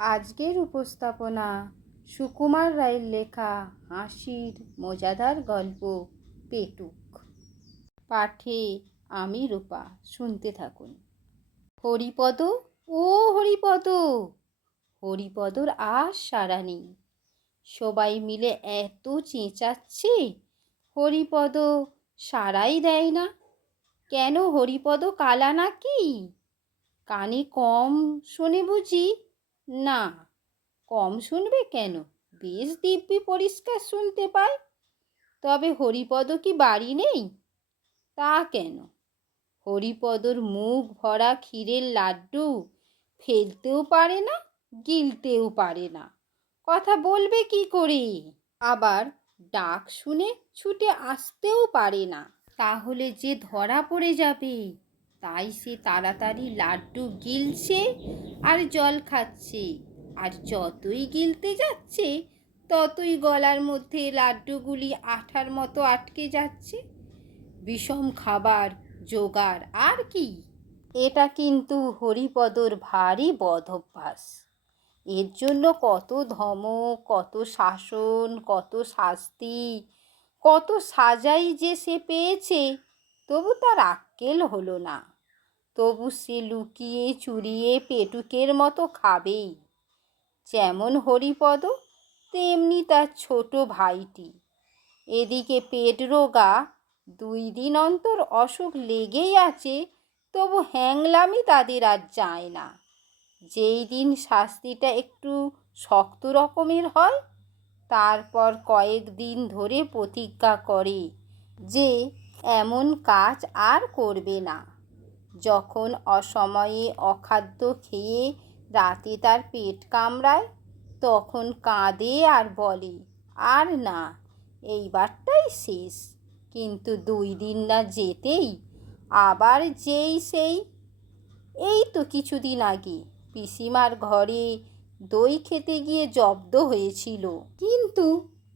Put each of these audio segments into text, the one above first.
আজকের উপস্থাপনা সুকুমার রায়ের লেখা হাসির মজাদার গল্প পেটুক। পাঠে আমি রূপা। শুনতে থাকুন। হরিপদ, ও হরিপদ! হরিপদর আর সাড়া নেই। সবাই মিলে এত চেঁচাচ্ছে, হরিপদ সাড়াই দেয় না। কেন, হরিপদ কালা নাকি? কানে কম শোনে বুঝি? না, কম শুনবে কেন? বেশ দিব্যি পরিষ্কার শুনতে পায়। তবে হরিপদ কি বাড়ি নেই? তা কেন? হরিপদর মুখ ভরা ক্ষীরের লাড্ডু ফেলতেও পারে না, গিলতেও পারে না। কথা বলবে কি করে? আবার ডাক শুনে ছুটে আসতেও পারে না, তাহলে যে ধরা পড়ে যাবে। তাই সে তাড়াতাড়ি লাড্ডু গিলছে আর জল খাচ্ছে। আর যতই গিলতে যাচ্ছে, ততই গলার মধ্যে লাড্ডুগুলি আঠার মতো আটকে যাচ্ছে। বিষম খাবার জোগাড় আর কি! এটা কিন্তু হরিপদর ভারী বদ অভ্যাস। এর জন্য কত ধমক, কত শাসন, কত শাস্তি, কত সাজাই যে সে পেয়েছে, তবু তার আক্কেল হলো না। তবু সে লুকিয়ে চুরিয়ে পেটুকের মতো খাবেই। যেমন হরিপদ, তেমনি তার ছোট ভাইটি। এদিকে পেট রোগা, 2 দিন অন্তর অসুখ লেগেই আছে, তবু হ্যাংলামি তাদের আর যায় না। যেই দিন শাস্তিটা একটু শক্ত রকমের হয়, তারপর কয়েকদিন ধরে প্রতিজ্ঞা করে যে এমন কাজ আর করবে না। যখন অসময়ে অখাদ্য খেয়ে রাতে তার পেট কামড়ায়, তখন কাঁদে আর বলে, আর না, এইবারটাই শেষ। কিন্তু 2 দিন না যেতেই আবার যেই সেই। এই তো কিছুদিন আগে পিসিমার ঘরে দই খেতে গিয়ে জব্দ হয়েছিল। কিন্তু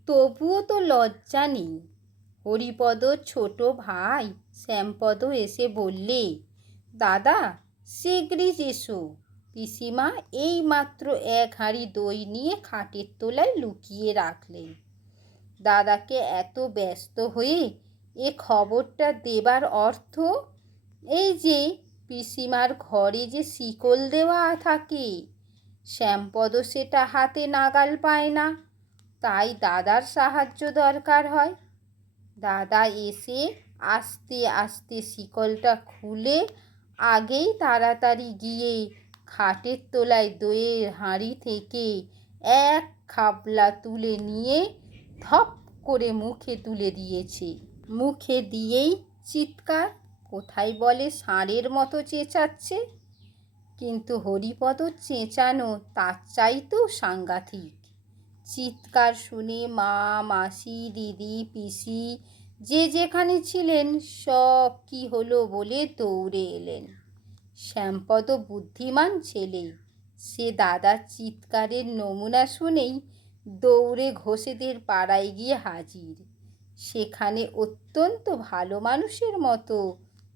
তবুও তো লজ্জা নেই। হরিপদর ছোট ভাই শ্যামপদ এসে বললে, দাদা শিগগিরই এসো। পিসিমা এই মাত্র 1 হাঁড়ি দই নিয়ে খাটের তলায় লুকিয়ে রাখলেন। দাদাকে এত ব্যস্ত হয়ে এ খবরটা দেবার অর্থ এই যে, পিসিমার ঘরে যে শিকল দেওয়া থাকে, শ্যামপদ সেটা হাতে নাগাল পায় না। তাই দাদার সাহায্য দরকার হয়। দাদা এসে আস্তে আস্তে শিকলটা খুলে আগেই তাড়াতাড়ি গিয়ে খাটের তলায় দইয়ের হাঁড়ি থেকে 1 খাবলা তুলে নিয়ে ধপ করে মুখে তুলে দিয়েছে। মুখে দিয়েই চিৎকার, কোথায় বলে ষাঁড়ের মতো চেঁচাচ্ছে। কিন্তু হরিপদর চেঁচানো তার চাইতেও সাংঘাতিক। চিৎকার শুনে মা, মাসি, দিদি, পিসি যে যেখানে ছিলেন সব কি হলো বলে দৌড়ে এলেন। শ্যামপদ বুদ্ধিমান ছেলে, সে দাদার চিৎকারের নমুনা শুনেই দৌড়ে ঘোষেদের পাড়ায় গিয়ে হাজির। সেখানে অত্যন্ত ভালো মানুষের মতো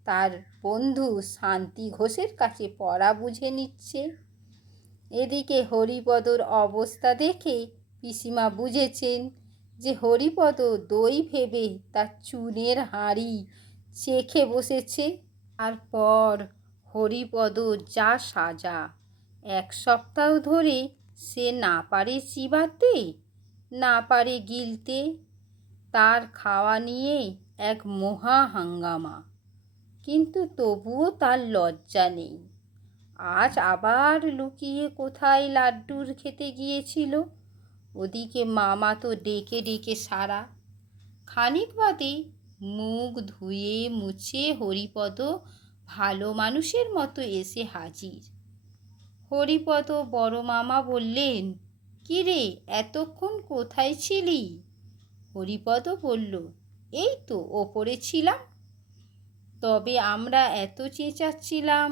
তার বন্ধু শান্তি ঘোষের কাছে পড়া বুঝে নিচ্ছে। এদিকে হরিপদর অবস্থা দেখে পিসিমা বুঝেছেন যে হরিপদ দই ভেবে তার চুনের হাঁড়ি চেখে বসেছে। তারপর হরিপদর যা সাজা! 1 সপ্তাহ ধরে সে না পারে চিবাতে, না পারে গিলতে। তার খাওয়া নিয়ে এক মহা হাঙ্গামা। কিন্তু তবুও তার লজ্জা নেই। আজ আবার লুকিয়ে কোথায় লাড্ডুর খেতে গিয়েছিল। ওদিকে মামা তো ডেকে ডেকে সারা। খানিক বাদে মুখ ধুয়ে মুছে হরিপদ ভালো মানুষের মতো এসে হাজির। হরিপদ বড় মামা বললেন, কি রে, এতক্ষণ কোথায় ছিলি? হরিপদ বলল, এই তো ওপরে ছিলাম। তবে আমরা এত চেঁচাচ্ছিলাম,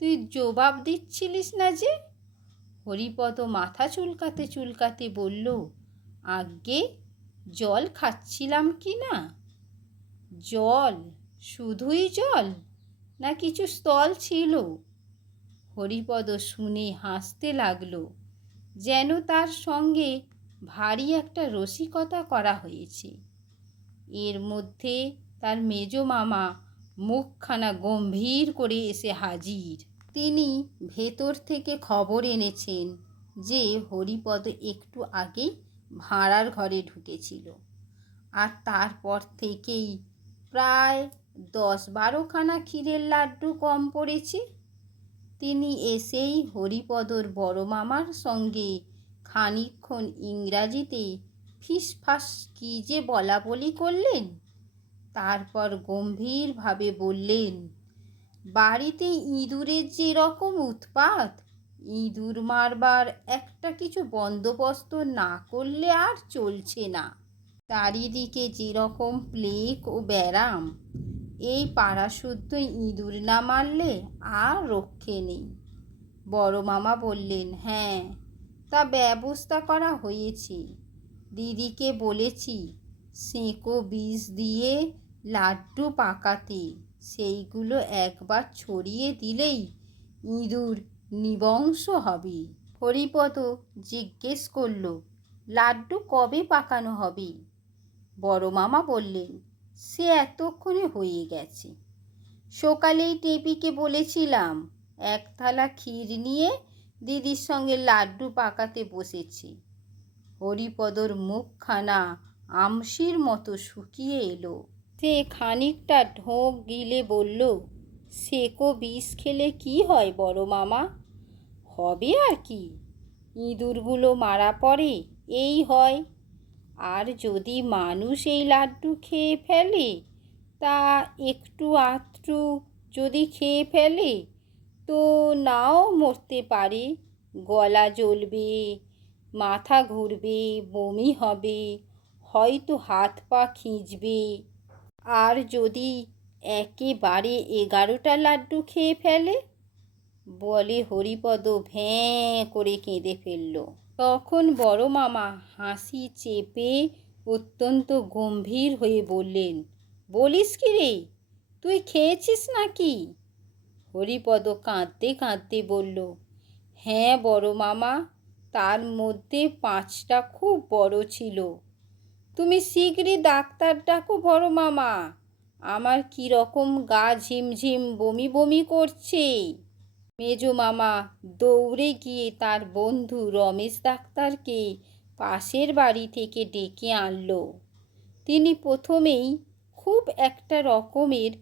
তুই জবাব দিচ্ছিলিস না যে? হরিপদ মাথা চুলকাতে চুলকাতে বলল, আজ্ঞে, জল খাচ্ছিলাম কি না? জল? শুধুই জল, না কিছু স্থল ছিল? হরিপদ শুনে হাসতে লাগলো। যেন তার সঙ্গে ভারী একটা রসিকতা করা হয়েছে। এর মধ্যে তার মেজ মামা মুখখানা গম্ভীর করে এসে হাজির। তিনি ভেতর থেকে খবর এনেছেন যে হরিপদ একটু আগেই ভাঁড়ার ঘরে ঢুকেছিল, আর তারপর থেকেই প্রায় 10-12খানা ক্ষীরের লাড্ডু কম পড়েছে। তিনি এসেই হরিপদর বড় মামার সঙ্গে খানিকক্ষণ ইংরাজিতে ফিসফাস কী যে বলা বলি করলেন। তারপর গম্ভীরভাবে বললেন, বাড়িতে ইঁদুরের যে রকম উৎপাত, ইঁদুর মারবার একটা কিছু বন্দোবস্ত না করলে আর চলছে না। চারিদিকে যেরকম প্লেগ ও ব্যারাম, এই পাড়াশুদ্ধ ইঁদুর না মারলে আর রক্ষে নেই। বড় মামা বললেন, হ্যাঁ, তা ব্যবস্থা করা হয়েছে। দিদিকে বলেছি সেঁকো বীজ দিয়ে লাড্ডু পাকাতে, সেইগুলো একবার ছড়িয়ে দিলেই ইঁদুর নিবংশ হবে। হরিপদ জিজ্ঞেস করল, লাড্ডু কবে পাকানো হবে? বড় মামা বললেন, সে এতক্ষণে হয়ে গেছে। সকালেই টেপিকে বলেছিলাম 1 থালা ক্ষীর নিয়ে দিদির সঙ্গে লাড্ডু পাকাতে বসেছি। হরিপদর মুখখানা আমশির মতো শুকিয়ে এলো। সে খানিকটা ঢোক গিলে বলল, সেকো বিষ খেলে কি হয় বড় মামা? হবে আর কি, ইঁদুরগুলো মারা পড়ে, এই হয়। আর যদি মানুষ এই লাড্ডু খেয়ে ফেলে, তা একটু আধটু যদি খেয়ে ফেলে তো নাও মরতে পারে, গলা জ্বলবে, মাথা ঘুরবে, বমি হবে, হয়তো হাত পা খিঁচবে। আর যদি একেবারে 11টা লাড্ডু খেয়ে ফেলে, বলে হরিপদ ভ্যাঁ করে কেঁদে ফেলল। তখন বড় মামা হাসি চেপে অত্যন্ত গম্ভীর হয়ে বললেন, বলিস কি রে, তুই খেয়েছিস নাকি? হরিপদ কাঁদতে কাঁদতে বলল, হ্যাঁ বড় মামা, তার মধ্যে 5টা খুব বড় ছিল। তুমি শিগগিরই ডাক্তার ডাকো বড় মামা, আমার কীরকম গা ঝিমঝিম বমি বমি করছে। মেজ মামা দৌড়ে গিয়ে তার বন্ধু রমেশ ডাক্তারকে পাশের বাড়ি থেকে ডেকে আনলো। তিনি প্রথমেই খুব একটা রকমের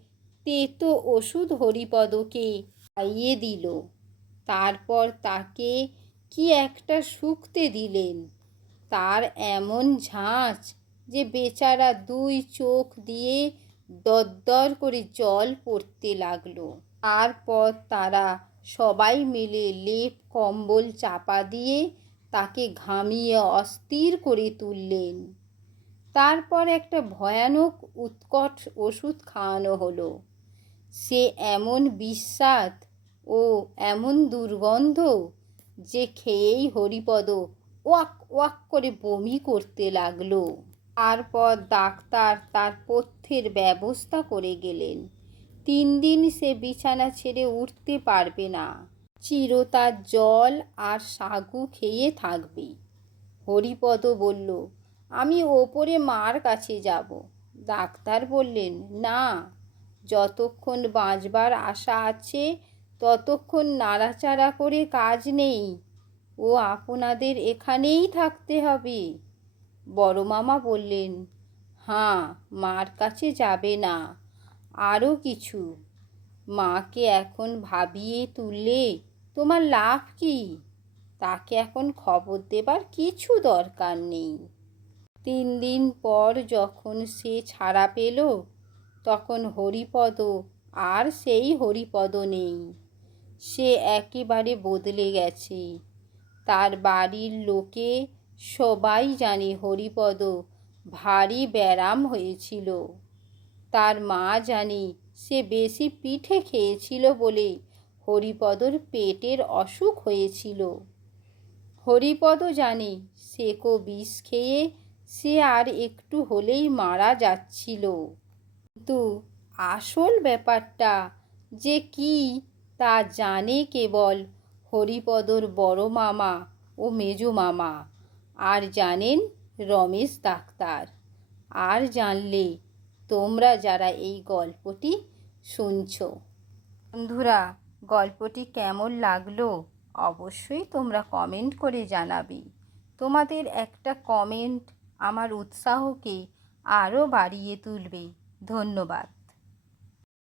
তেতো ওষুধ হরিপদকে খাইয়ে দিল। তারপর তাকে কি একটা শুকতে দিলেন। তার এমন ঝাঁঝ যে বেচারা 2 চোখ দিয়ে দরদর করে জল পড়তে লাগলো। তারপর তারা সবাই মিলে লেপ কম্বল চাপা দিয়ে তাকে ঘামিয়ে অস্থির করে তুললেন। তারপর একটা ভয়ানক উৎকট ওষুধ খাওয়ানো হলো। সে এমন বিস্বাদ ও এমন দুর্গন্ধ যে খেয়েই হরিপদ ওয়াক ওয়াক করে বমি করতে লাগলো। তারপর ডাক্তার তার পথ্যের ব্যবস্থা করে গেলেন। 3 দিন সে বিছানা ছেড়ে উঠতে পারবে না, চিরতার জল আর সাগু খেয়ে থাকবে। হরিপদ বলল, আমি ওপরে মার কাছে যাব। ডাক্তার বললেন, না, যতক্ষণ বাঁচবার আশা আছে ততক্ষণ নাড়াচাড়া করে কাজ নেই, ও আপনাদের এখানেই থাকতে হবে। বড় মামা বললেন, হ্যাঁ, মার কাছে যাবে না, আরও কিছু। মাকে এখন ভাবিয়ে তুললে তোমার লাভ কি? তাকে এখন খবর দেবার কিছু দরকার নেই। 3 দিন পর যখন সে ছাড়া পেল, তখন হরিপদ আর সেই হরিপদ নেই। সে একেবারে বদলে গেছে। তার বাড়ির লোকে সবাই জানে হরিপদ ভারী ব্যারাম হয়েছিল। তার মা জানে সে বেশি পিঠে খেয়েছিল বলে হরিপদর পেটের অসুখ হয়েছিল। হরিপদ জানে সেকো বিষ খেয়ে সে আর একটু হলেই মারা যাচ্ছিল। কিন্তু আসল ব্যাপারটা যে কি তা জানে কেবল হরিপদর বড় মামা ও মেজো মামা, আর জানেন রমেশ ডাক্তার। আর জানলে তোমরা যারা এই গল্পটি শুনছো। বন্ধুরা, গল্পটি কেমন লাগলো অবশ্যই তোমরা কমেন্ট করে জানাবে। তোমাদের একটা কমেন্ট আমার উৎসাহকে আরও বাড়িয়ে তুলবে। ধন্যবাদ।